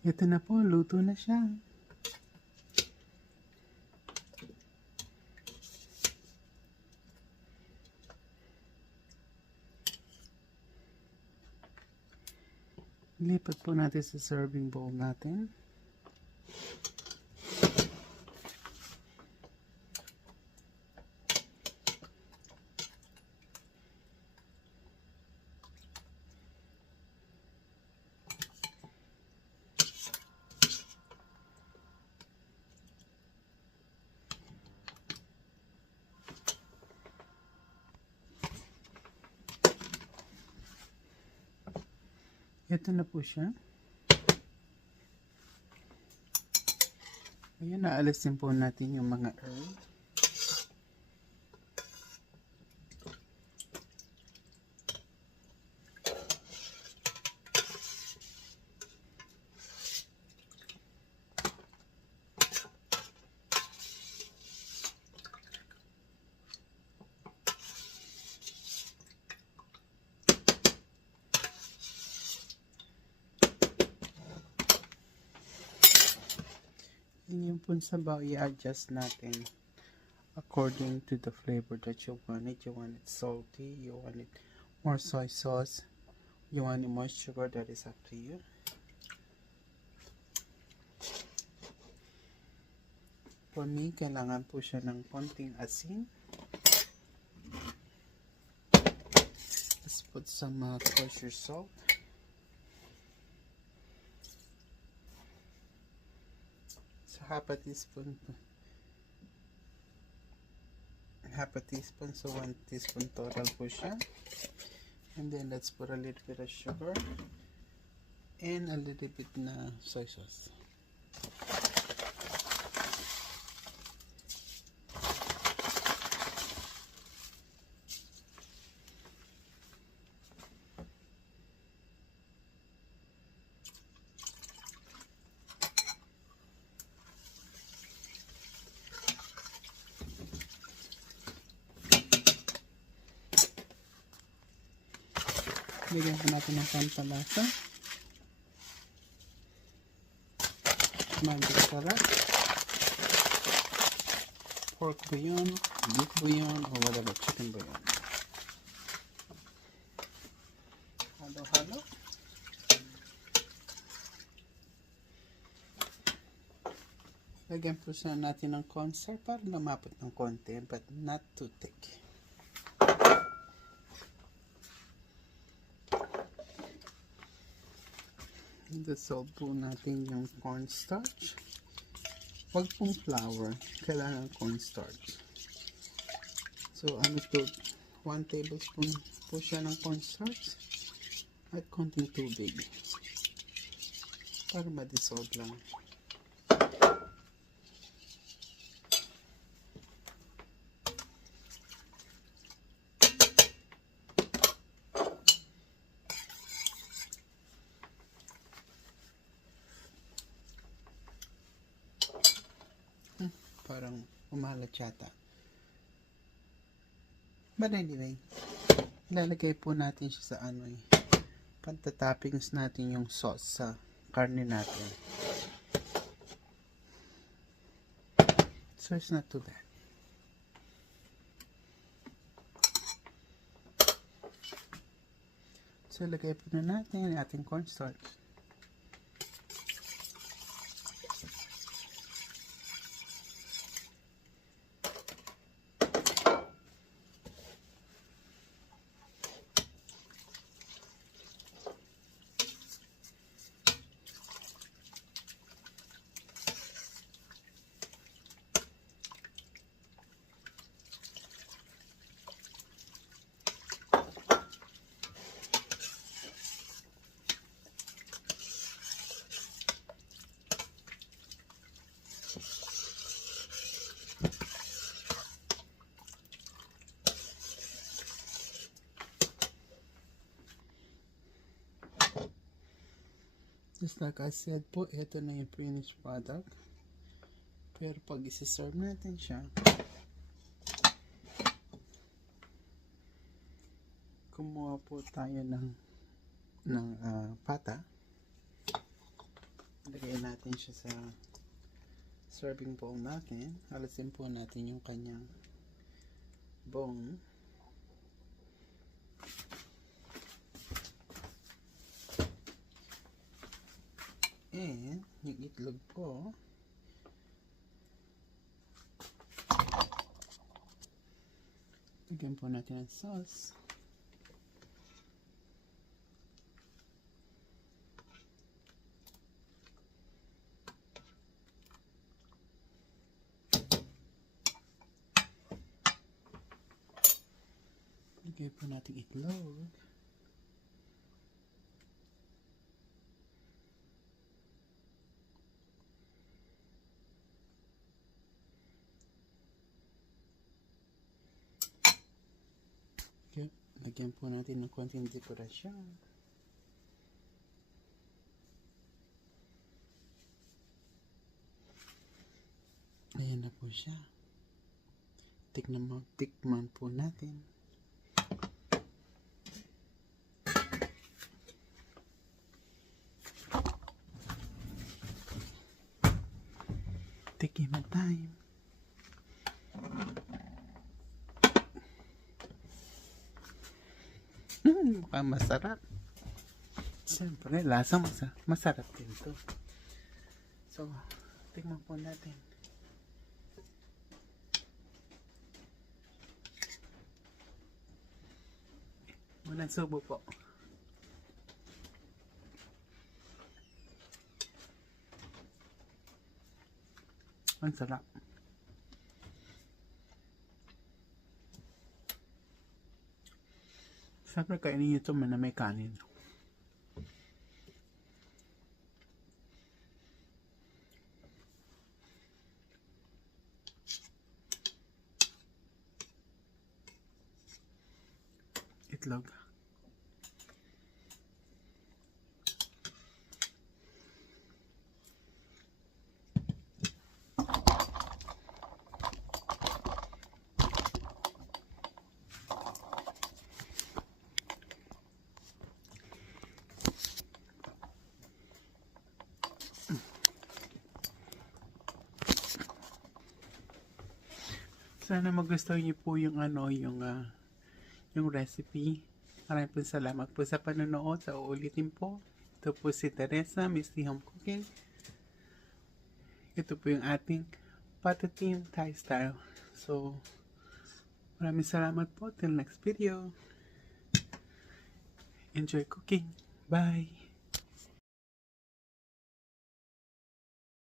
Ito na po, luto na siya. Ilipat po natin sa serving bowl natin. Ito na po siya. Ayan, naalisin po natin yung mga herb. Yung po sabaw, i-adjust natin according to the flavor that you want it. You want it salty, you want it more soy sauce, you want it more sugar, that is up to you. For me, kailangan po siya ng konting asin. Let's put some kosher salt. Half a teaspoon, so 1 teaspoon total po siya. And then let's put a little bit of sugar and a little bit na soy sauce. Lagyan po natin ng pampalasa. Magic sarap. Pork bouillon, beef bouillon, or whatever, chicken bouillon. Halo-halo. Lagyan po sa natin ng cornstarch para lumapot ng konti, but not too thick. Dissolve po natin yung cornstarch. Huwag pong flour, kailangan cornstarch. So, ito, 1 tablespoon po siya ng cornstarch at konting tubig para ma-dissolve lang. Parang umalat yata. But anyway, ilalagay po natin siya sa pagtatoppings natin yung sauce sa karne natin. So it's not too bad. So ilagay po na natin yung ating cornstarch. Just like I said po, ito na yung finished product. Pero pag isi-serve natin siya, kumuha po tayo ng pata. Lagay natin siya sa serving bowl natin. Halasin po natin yung kanyang bone. And yung itlog po, lagyan po natin ng sauce. Lagyan po natin itlog. Okay. Lagyan po natin ng konting dekorasyon. Ayan na po siya. Tikman po natin. Tikman time. Mukhang masarap. Siyempre, lasa masarap din to. So, tikman po natin. Unang subo po. Ang sarap. Siyempre, kainin nyo ito na may kanin. Itlog. Sana magustuhan niyo po yung yung recipe. Maraming po salamat po sa panonood. Sa uulitin po. Ito po si Teresa, Misty Home Cooking. Ito po yung ating patatim Thai style. So, maraming salamat po. Till next video. Enjoy cooking. Bye!